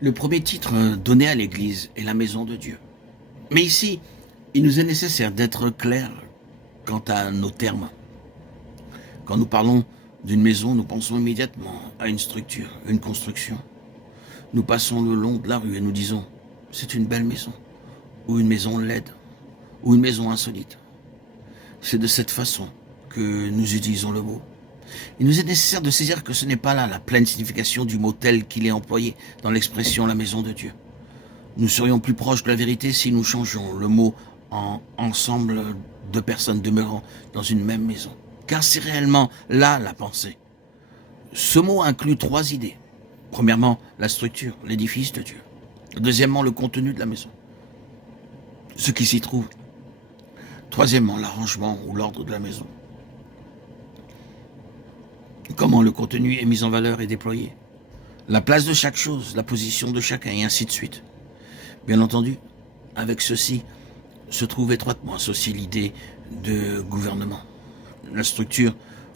Le premier titre donné à l'Église est la maison de Dieu. Mais ici, il nous est nécessaire d'être clair quant à nos termes. Quand nous parlons d'une maison, nous pensons immédiatement à une structure, une construction. Nous passons le long de la rue et nous disons « c'est une belle maison » ou « une maison laide » ou « une maison insolite ». C'est de cette façon que nous utilisons le mot. Il nous est nécessaire de saisir que ce n'est pas là la pleine signification du mot tel qu'il est employé dans l'expression « la maison de Dieu ». Nous serions plus proches de la vérité si nous changions le mot en ensemble de personnes demeurant dans une même maison. Car c'est réellement là la pensée. Ce mot inclut trois idées. Premièrement, la structure, l'édifice de Dieu. Deuxièmement, le contenu de la maison, ce qui s'y trouve. Troisièmement, l'arrangement ou l'ordre de la maison. Comment le contenu est mis en valeur et déployé. La place de chaque chose, la position de chacun, et ainsi de suite. Bien entendu, avec ceci se trouve étroitement associée l'idée de gouvernement. La structure,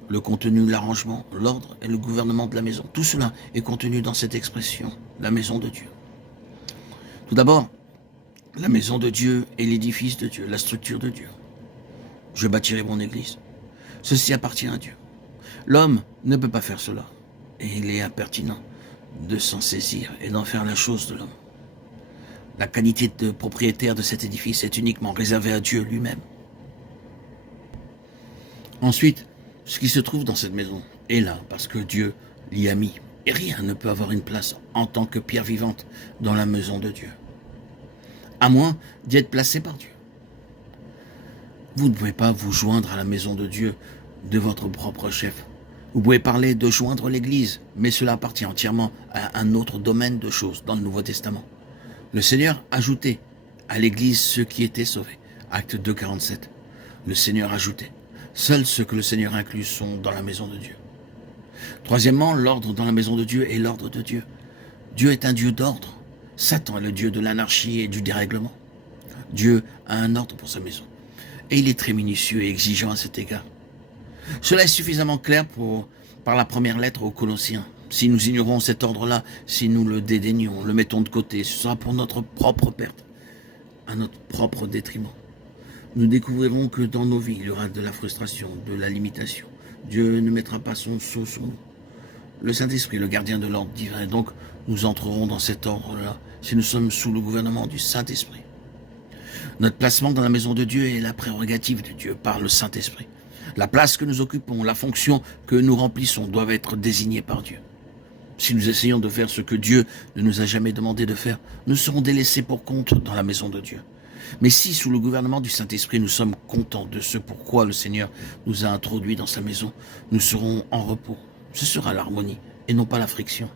le contenu, l'arrangement, l'ordre et le gouvernement de la maison. Tout cela est contenu dans cette expression, la maison de Dieu. Tout d'abord, la maison de Dieu est l'édifice de Dieu, la structure de Dieu. Je bâtirai mon église. Ceci appartient à Dieu. L'homme ne peut pas faire cela. Et il est impertinent de s'en saisir et d'en faire la chose de l'homme. La qualité de propriétaire de cet édifice est uniquement réservée à Dieu lui-même. Ensuite, ce qui se trouve dans cette maison est là parce que Dieu l'y a mis. Et rien ne peut avoir une place en tant que pierre vivante dans la maison de Dieu, à moins d'y être placé par Dieu. Vous ne pouvez pas vous joindre à la maison de Dieu de votre propre chef. Vous pouvez parler de joindre l'Église, mais cela appartient entièrement à un autre domaine de choses dans le Nouveau Testament. Le Seigneur ajoutait à l'Église ceux qui étaient sauvés. Acte 2, 47. Le Seigneur ajoutait. Seuls ceux que le Seigneur inclut sont dans la maison de Dieu. Troisièmement, l'ordre dans la maison de Dieu est l'ordre de Dieu. Dieu est un Dieu d'ordre. Satan est le Dieu de l'anarchie et du dérèglement. Dieu a un ordre pour sa maison. Et il est très minutieux et exigeant à cet égard. Cela est suffisamment clair par la première lettre aux Colossiens. Si nous ignorons cet ordre-là, si nous le dédaignons, le mettons de côté, ce sera pour notre propre perte, à notre propre détriment. Nous découvrirons que dans nos vies, il y aura de la frustration, de la limitation. Dieu ne mettra pas son sceau sur nous. Le Saint-Esprit, le gardien de l'ordre divin, donc nous entrerons dans cet ordre-là si nous sommes sous le gouvernement du Saint-Esprit. Notre placement dans la maison de Dieu est la prérogative de Dieu par le Saint-Esprit. La place que nous occupons, la fonction que nous remplissons doivent être désignées par Dieu. Si nous essayons de faire ce que Dieu ne nous a jamais demandé de faire, nous serons délaissés pour compte dans la maison de Dieu. Mais si, sous le gouvernement du Saint-Esprit, nous sommes contents de ce pourquoi le Seigneur nous a introduits dans sa maison, nous serons en repos. Ce sera l'harmonie et non pas la friction.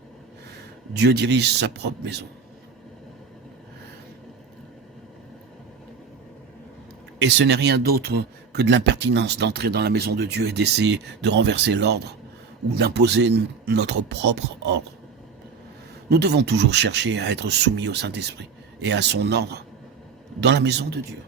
Dieu dirige sa propre maison. Et ce n'est rien d'autre que de l'impertinence d'entrer dans la maison de Dieu et d'essayer de renverser l'ordre ou d'imposer notre propre ordre. Nous devons toujours chercher à être soumis au Saint-Esprit et à son ordre dans la maison de Dieu.